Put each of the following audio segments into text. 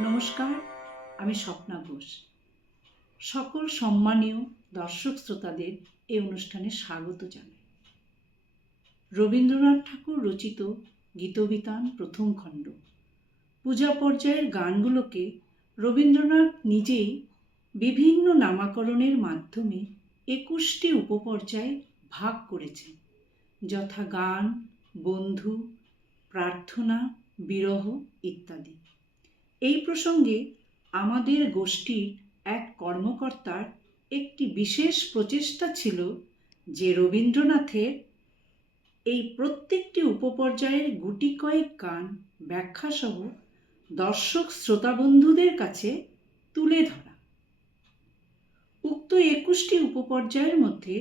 নমস্কার, আমি স্বপ্না ঘোষ। সকল সম্মানীয় দর্শক শ্রোতাদের এই অনুষ্ঠানে স্বাগত জানাই। রবীন্দ্রনাথ ঠাকুর রচিত গীতবিতান প্রথম খণ্ড পূজা পর্যায়ের গানগুলোকে রবীন্দ্রনাথ নিজেই বিভিন্ন নামাকরণের মাধ্যমে 21টি উপপর্যায়ে ভাগ করেছেন, যথা গান, বন্ধু, প্রার্থনা, বিরহ ইত্যাদি। এই প্রসঙ্গে আমাদের গোষ্ঠীর এক কর্মকর্তার একটি বিশেষ প্রচেষ্টা ছিল যে রবীন্দ্রনাথের এই প্রত্যেকটি উপপর্যায়ের গুটি কয়েক গান ব্যাখ্যাসহ দর্শক শ্রোতাবন্ধুদের কাছে তুলে ধরা। উক্ত 21টি উপপর্যায়ের মধ্যে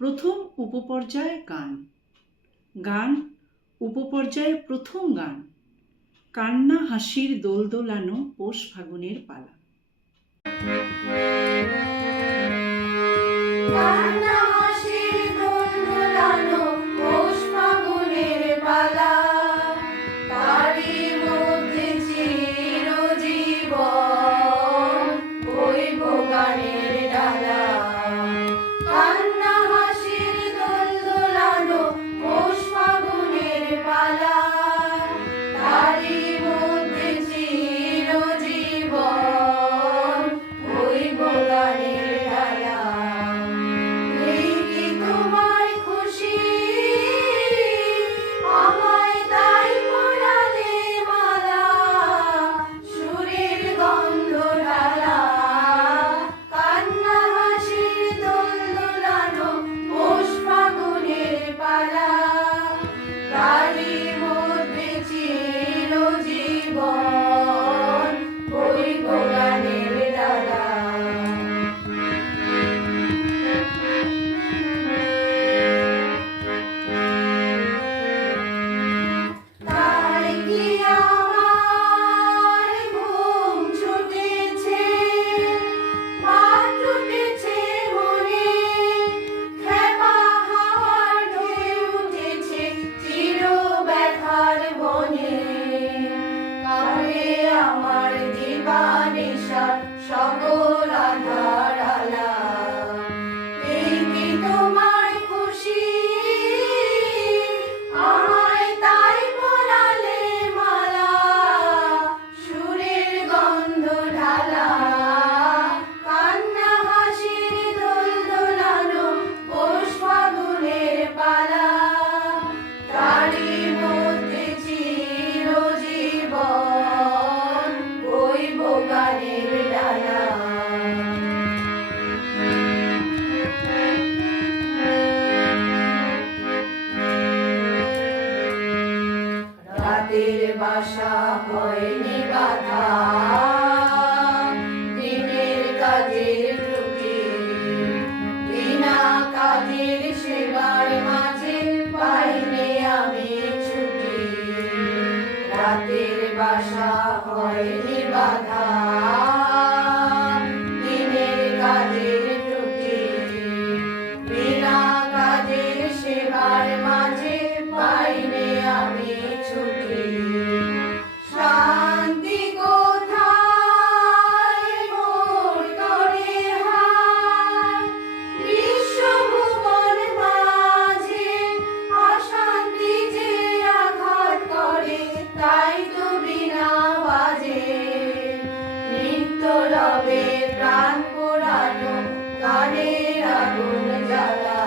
প্রথম উপপর্যায় গান উপপর্যায়ের প্রথম গান কান্না হাসির দোল দোলানো পৌষ ফাগুনের পালা। বাসা হয়নি বাধা, দিনের কাজের ত্রুটি, বিনা কাজের সেবার মাঝে পাইনি আমি ছুটি। রাতের বাসা হয়নি বাধা, দিনের কাজের ত্রুটি, বিনা কাজের সেবার মাঝে পাইনি আমি ছুটি। শান্তি কোথায় মোর তরে হায়, বিশ্বভুবন মাঝে অশান্তি যে আঘাত করে, তাই তো বিনা বাজে নিত্য রবে প্রাণ পোড়ানো গানের আগুন জ্বালা।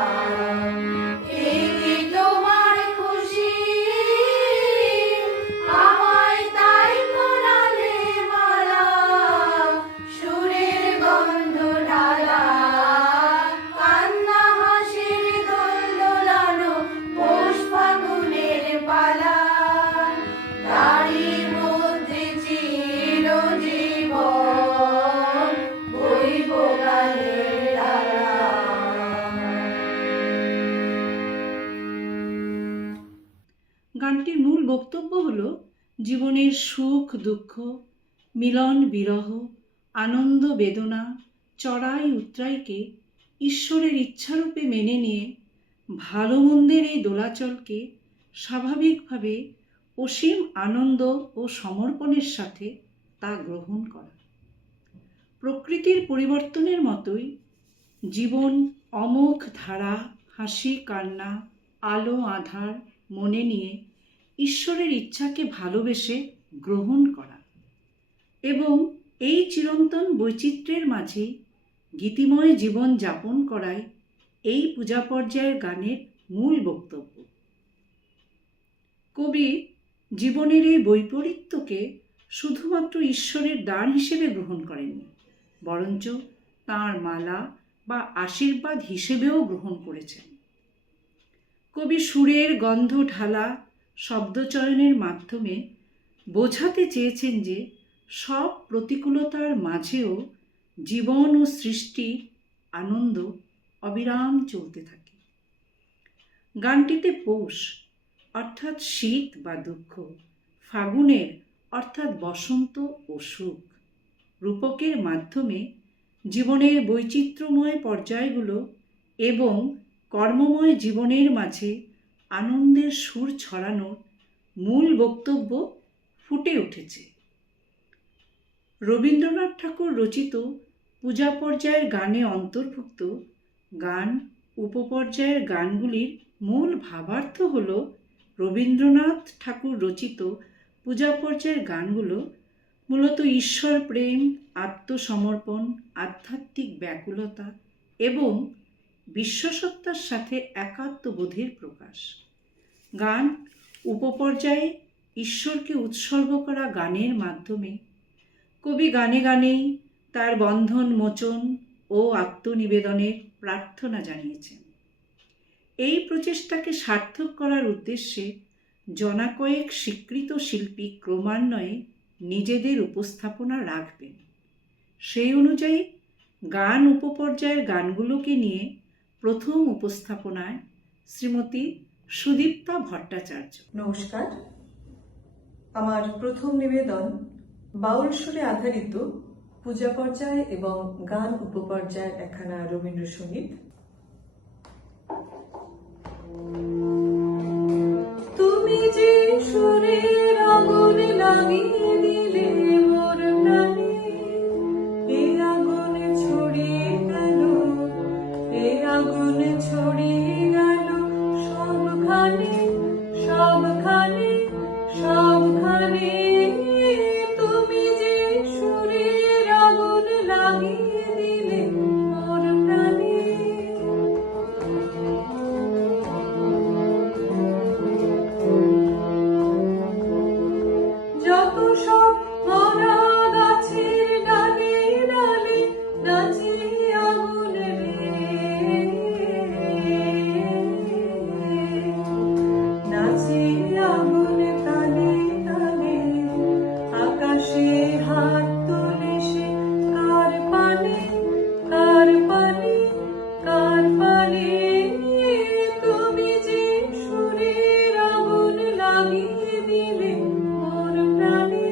গানটির মূল বক্তব্য হল জীবনের সুখ দুঃখ, মিলন বিরহ, আনন্দ বেদনা, চড়াই উতরাইকে ঈশ্বরের ইচ্ছারূপে মেনে নিয়ে ভালো মন্দের এই দোলাচলকে স্বাভাবিকভাবে অসীম আনন্দ ও সমর্পণের সাথে তা গ্রহণ করা। প্রকৃতির পরিবর্তনের মতোই জীবন অমোঘ ধারা, হাসি কান্না, আলো আঁধার মনে নিয়ে ঈশ্বরের ইচ্ছাকে ভালোবেসে গ্রহণ করা এবং এই চিরন্তন বৈচিত্র্যের মাঝেই গীতিময় জীবন যাপন করাই এই পূজা পর্যায়ের গানের মূল বক্তব্য। কবি জীবনের এই বৈপরীত্যকে শুধুমাত্র ঈশ্বরের দান হিসেবে গ্রহণ করেননি, বরঞ্চ তাঁর মালা বা আশীর্বাদ হিসেবেও গ্রহণ করেছেন। কবি সুরের গন্ধ ঢালা শব্দচয়নের মাধ্যমে বোঝাতে চেয়েছেন যে সব প্রতিকূলতার মাঝেও জীবন ও সৃষ্টির আনন্দ অবিরাম চলতে থাকে। গানটিতে পৌষ অর্থাৎ শীত বা দুঃখ, ফাগুনের অর্থাৎ বসন্ত ও সুখ, রূপকের মাধ্যমে জীবনের বৈচিত্র্যময় পর্যায়গুলো এবং কর্মময় জীবনের মাঝে আনন্দের সুর ছড়ানোর মূল বক্তব্য ফুটে উঠেছে। রবীন্দ্রনাথ ঠাকুর রচিত পূজা পর্যায়ের গানে অন্তর্ভুক্ত গান উপপর্যায়ের গানগুলির মূল ভাবার্থ হল রবীন্দ্রনাথ ঠাকুর রচিত পূজা পর্যায়ের গানগুলো মূলত ঈশ্বর প্রেম, আত্মসমর্পণ, আধ্যাত্মিক ব্যাকুলতা এবং বিশ্বসত্তার সাথে একাত্মবোধের প্রকাশ। গান উপপর্যায়ে ঈশ্বরকে উৎসর্গ করা গানের মাধ্যমে কবি গানে গানেই তার বন্ধন মোচন ও আত্মনিবেদনের প্রার্থনা জানিয়েছেন। এই প্রচেষ্টাকে সার্থক করার উদ্দেশ্যে জনাকয়েক স্বীকৃত শিল্পী ক্রমান্বয়ে নিজেদের উপস্থাপনা রাখবেন। সেই অনুযায়ী গান উপপর্যায়ের গানগুলোকে নিয়ে প্রথম উপস্থাপনায় শ্রীমতী সুদীপ্তা ভট্টাচার্য। নমস্কার, আমার প্রথম নিবেদন বাউল সুরে আধারিত পূজা পর্যায় এবং গান উপপর্যায়ের একখানা রবীন্দ্রসঙ্গীত। তুমি যে সুরের আগুন লাগিয়ে দিলে মোর প্রাণে, এ আগুন ছড়িয়ে গেল, এ আগুন ছড়িয়ে গেল সবখানে, সবখানে, সবখানে। তুমি যে সুরের আগুন লাগিয়ে দিলে মোর প্রাণে, যত সব মরা গাছের ডালে ডালে নাচে আগুন রে, নাচে আগুন তালে তালে। আকাশে হাত তোলে সে কার পানে, কার পানে, কার পানে। তুমি যে সুরের আগুন লাগিয়ে দিলে মোর প্রাণে।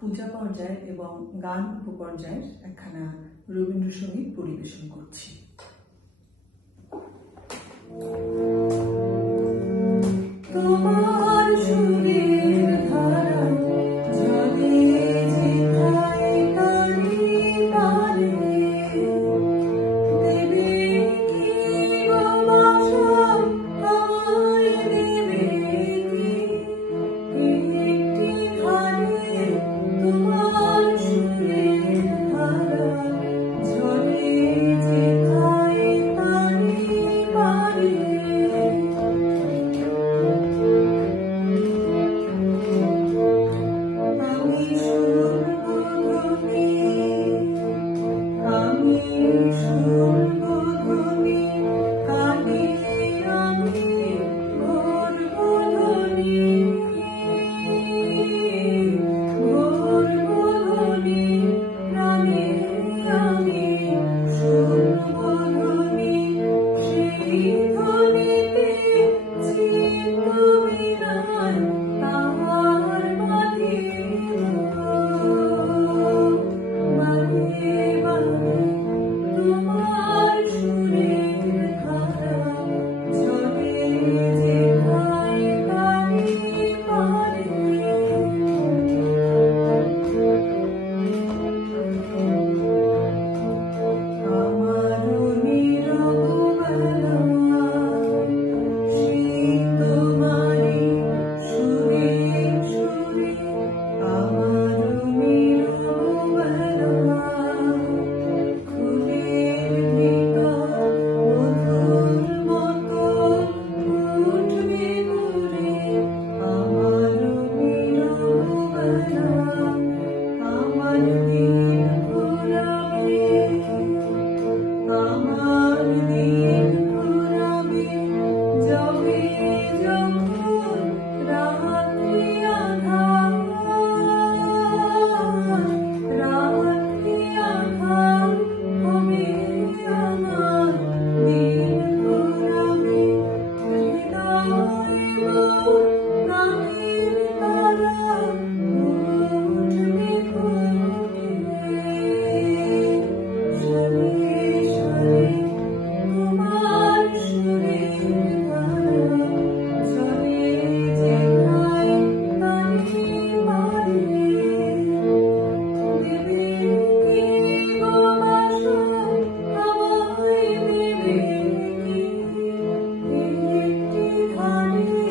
পূজা পর্যায় এবং গান উপপর্যায়ের একখানা রবীন্দ্রসঙ্গীত পরিবেশন করছি। তোমার সুরের ধারা জলে যেথায় তারি তারে, দেবে কি গো বাসা আমায়, দেবে কি একটি ধারে, তোমার সুরের ধারা জলে যেথায় তারি তারে। আমি শুনবো ধ্বনি, আমি শুনবো ধ্বনি, কানে আমি ভরবো ধ্বনি, ভরবো ধ্বনি, প্রাণে আমি শুনবো ধ্বনি, সেই ধ্বনিতে চিত্ত বিনায় তাহার বাঁধে বাঁধে তোমার সুরের ধারা জলে যেথায় তারি পারে। আমারও নীরব বেলা সেই তোমারি সুরে সুরে, আমারও নীরব বেলা ফুলের ভিতর মধুর মতো উঠবে ঘুরে, আমারও নীরব বেলা আমার দিন ফুরাবে, আমার দিন ফুরাবে যবে যখন রাত্রি আঁধার, রাত্রি আঁধার হবে আমার দিন ফুরাবে, হৃদয় মোর প্রাণের তারা উঠবে ঘুরে, সারে সারে তোমার সুরের ধারা জলে যেথায় তারি পারে, দেবে কি গো বাসা আমায়, দেবে কি একটি ধারে,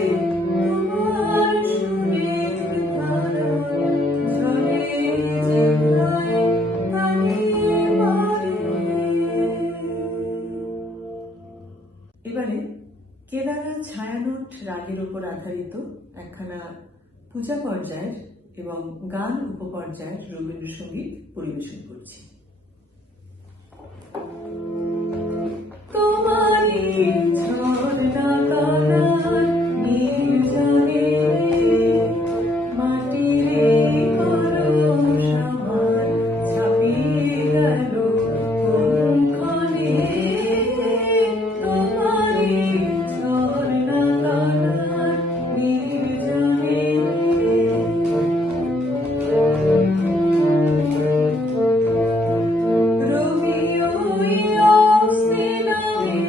তোমার সুরের ধারা জলে যেথায় তারি পারে। এবারে কেদারা ছায়ানট রাগের উপর আধারিত একখানা পূজা পর্যায়ের এবং গান উপপর্যায়ের রবীন্দ্রসঙ্গীত পরিবেশন করছি। তোমারি ঝর্ণা কানার নির্জনে মাটিরে কলস আমার ছাপিয়ে গেল কোনক্ষণে, তোমারি ঝর্ণা কানার নির্জনে রবি ওই অস্তে নামে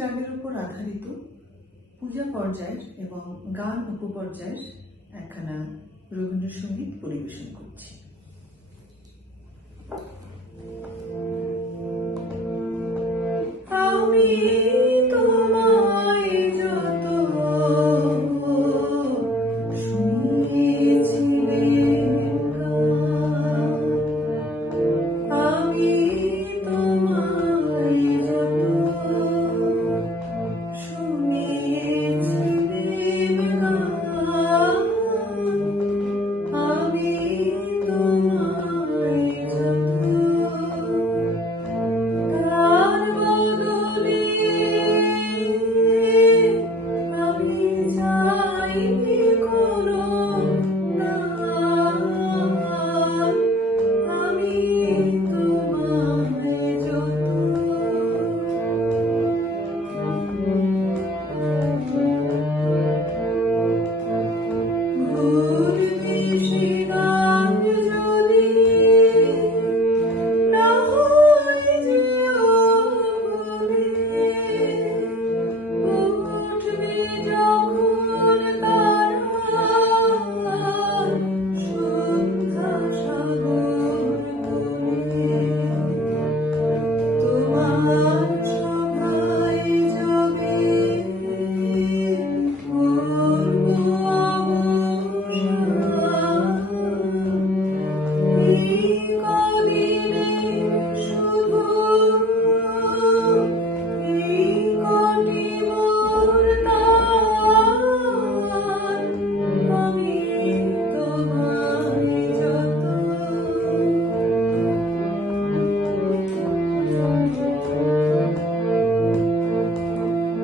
রাগের উপর আধারিত পূজা পর্যায়ের এবং গান উপপর্যায়ের একখানা রবীন্দ্রসঙ্গীত পরিবেশন করছি। আমি তোমায় যত শুনিয়েছিলাম, আমি তোমায় যত শুনিয়েছিলাম, আমি তোমায় যত তার বদলে আমি চাই কোনো দান, আমি তোমায় যত ভুল নিশিগান যদি না হয় যেও ভুলে, উঠবে যখন তারা সন্ধ্যা সাগর তুলে, তোমার সভায় যাবে করব অবসান, এই কদিনে শুধু এই কটি মোর দান, আমি তোমায় যত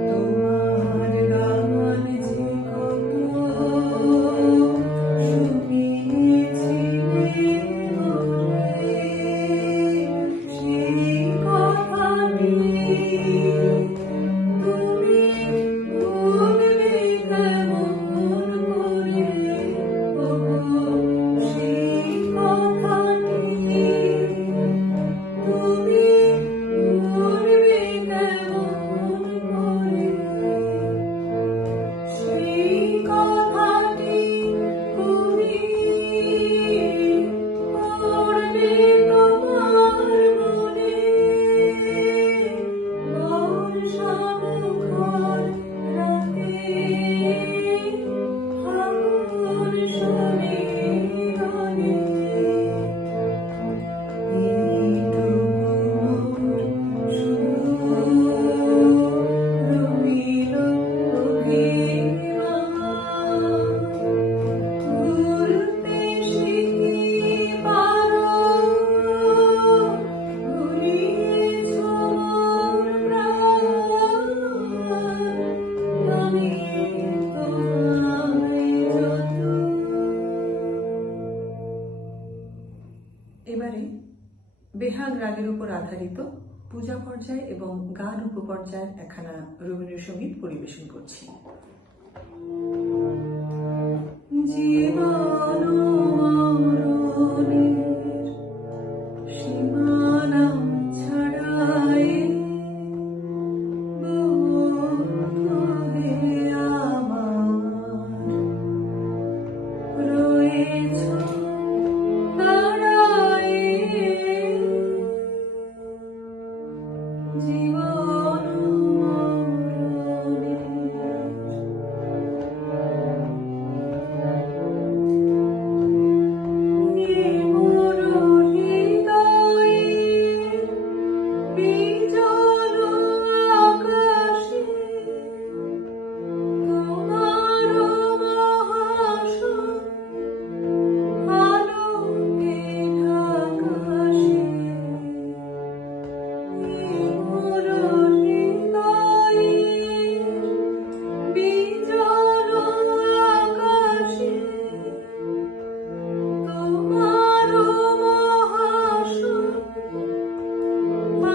তোমার গান যে কত শুনিয়েছিলে মোরে, সেই কথাটি তুমি ভুলবে কেমন করে, ওগো সেই কথাটি তুমি ভুলবে কেমন করে, সেই কথাটি তুমি পড়বে তোমার মনে, বর্ষা মুখর রাতে ফাগুন শোনে গানে, এবারে বেহাগ রাগের উপর আধারিত পূজা পর্যায় এবং গান উপপর্যায়ের একখানা রবীন্দ্রসঙ্গীত পরিবেশন করছি। জীবন মরণের সীমানা ছাড়াই বন্ধু হে আমার রয়েছ দাঁড়ায়ে, জীবন মরণের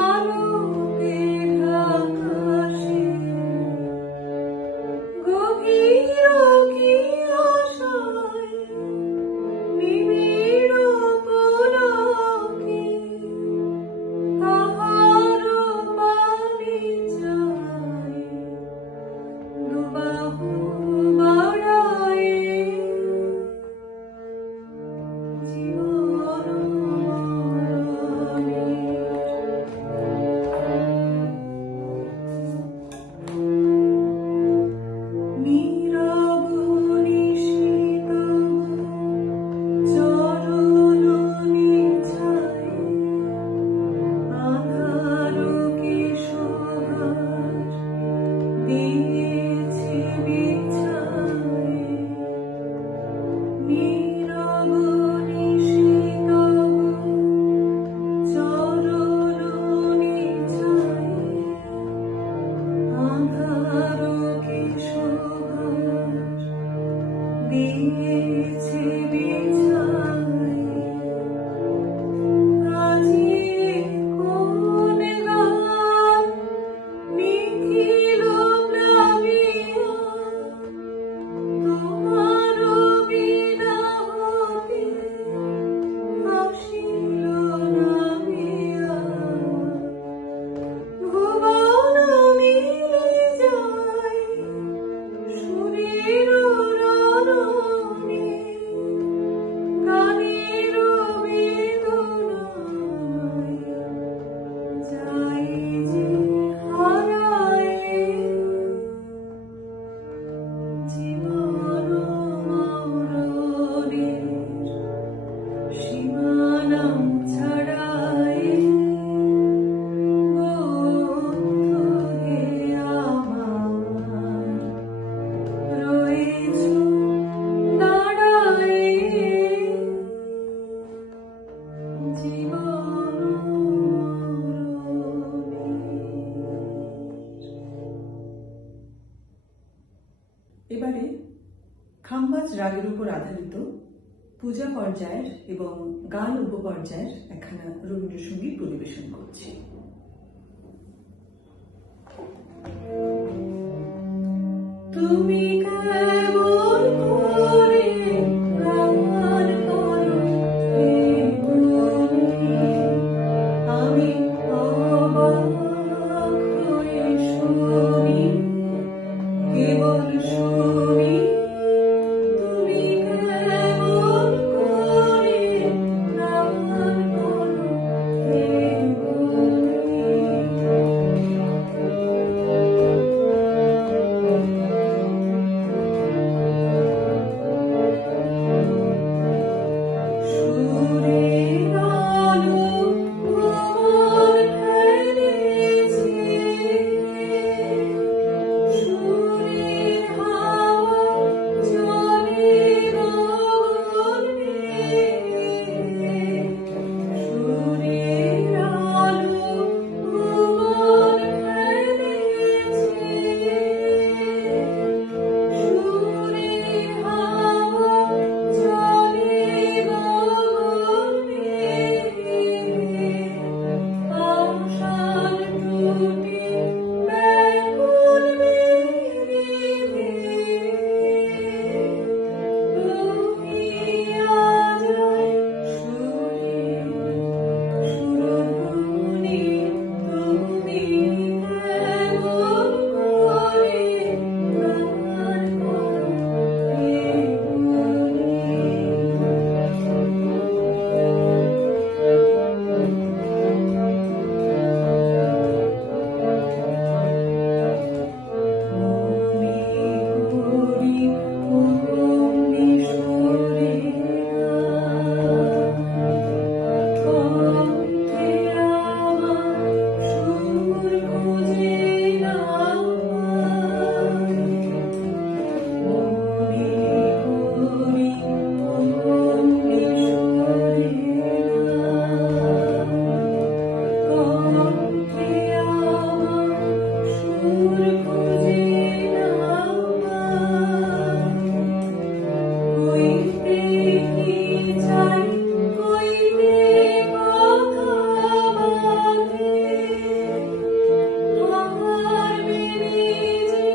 আলো এবারে খাম্বাজ রাগের উপর আধারিত পূজা পর্যায়ের এবং গান উপপর্যায়ের একখানা রবীন্দ্রসঙ্গীত পরিবেশন করছি। তুমি কেমন করে গান করো হে বলি, আমি অবাক হয়ে শুনি, কেবল শুনি। তুমি কেমন করে গান করো হে বলি। সুরের আলো ভোর খেলেছে, সুরের হাওয়া চলে গগনে, সুরের আলো ভোর খেলেছে, সুরের হাওয়া চলে গগনে, আশার টুটি ব্যাকুল মেঘে বহিয়া যায় সুরে, সুরধুনী তুমি কেমন করে গান করো হে বলি। মনে করি অমনি সুরে কণ্ঠে আমার সুর খুঁজে না পাই। মনে করি অমনি সুরে কণ্ঠে আমার সুর খুঁজে না পাই। কইতে কি চাই, কইতে কথা বাঁধে, আমার বেনে যে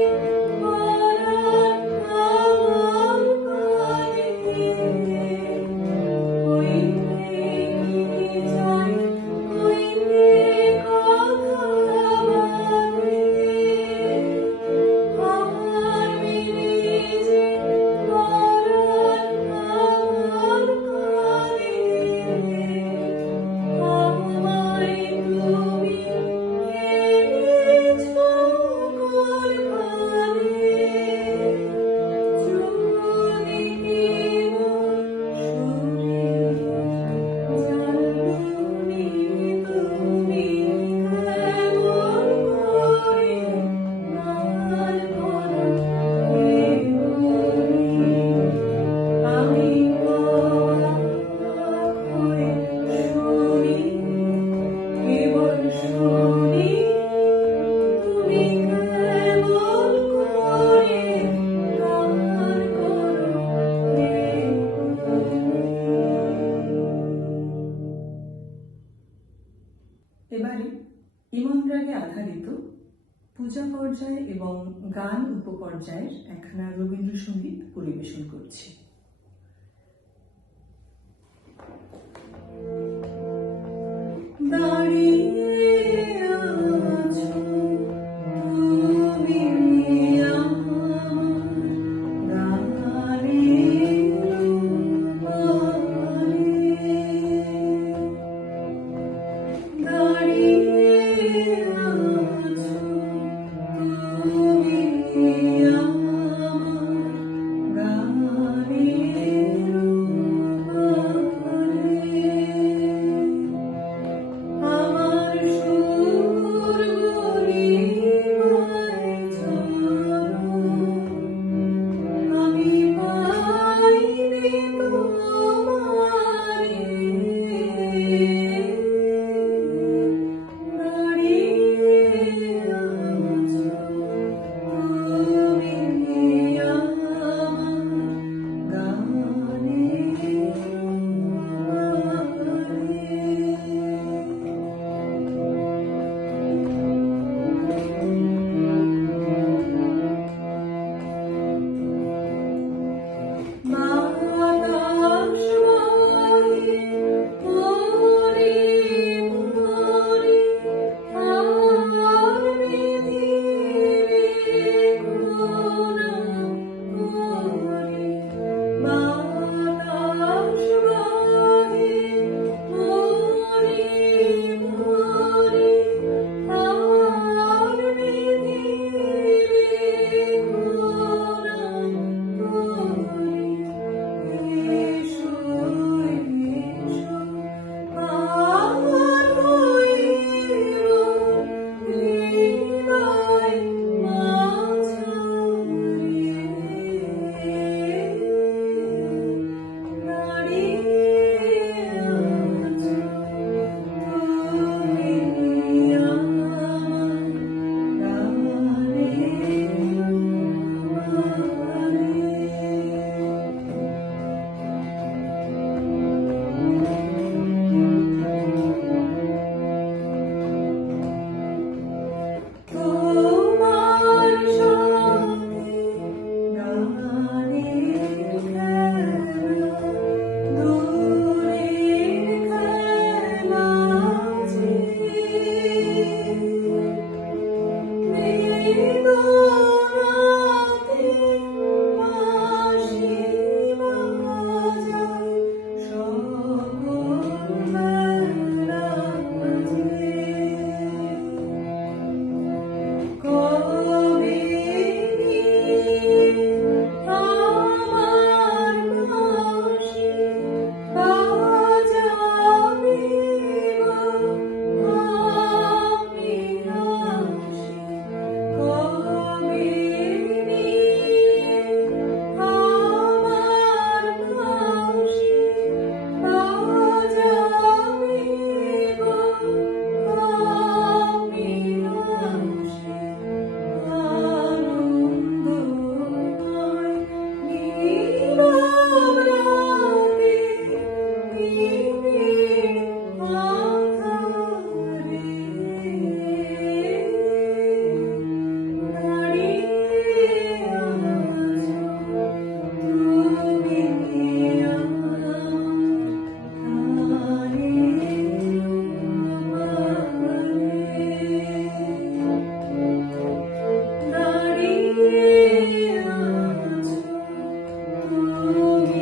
পরাণ আমার কাঁদে। কইতে কি চাই, কইতে কথা বাঁধে, আমার বেনে যে পরাণ আমার কাঁদে। আমায় তুমি এনেছ কোন ফাঁদে, যদি কেবল সুরে জানবুনি তুমি কেমন করে গান করো হে বলি। আমি অবাক হয়ে শুনি, কেবল শুনি। তুমি কেমন করে গান করো হে বলি। এবারে ইমন রাগে আধারিত পূজা পর্যায় এবং গান উপপর্যায়ের একখানা রবীন্দ্রসঙ্গীত পরিবেশন করছি। দাঁড়িয়ে আছো তুমি আমার গানের উপরে, দাঁড়িয়ে আছো তুমি আমার গানের বেদনাতে বাঁশি বাজায় সকল বেলা বাজে। কবে আমার বাঁশি বাজাবে গো আমি আসি, কবে আমার বাঁশি বাজাবে গো আমি আসি। আনন্দময় নীরব রাতে নিবিড় আঁধারে দাঁড়িয়ে আছো তুমি আমার দাঁড়িয়ে আছো তুমি